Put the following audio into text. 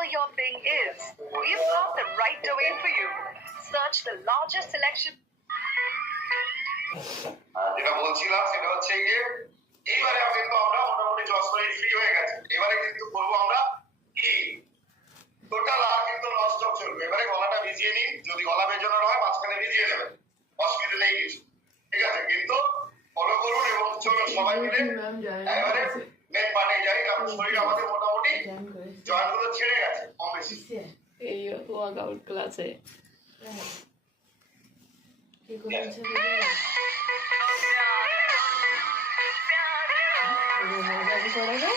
whatever your thing is, we've got the right domain for you. Search the largest selection. যেটা বলছিলাম সেটা হচ্ছে গিয়ে এইবারে কিন্তু আমরা মোটামুটি জজমেন্ট ফ্রি হয়ে গেছে। এবারে কিন্তু করবো আমরা কি টোটাল আর কিন্তু নস্টপ চলবে। এবারে গলাটা ভিজিয়ে নিন, যদি গলা ভেজানোর হয় মাঝখানে ভিজিয়ে নেবেন, অসুবিধা নেই কিছু, ঠিক আছে? কিন্তু ফলো করুন এবং চলুন সবাই মিলে এবারে মেন পার্টে যাই, কারণ শরীর আমাদের মোটামুটি জয়েন্টগুলো ছেড়ে গেছে কম বেশি। এই ওয়ার্কআউট ক্লাসে কি করেছে মজা কি করে গো?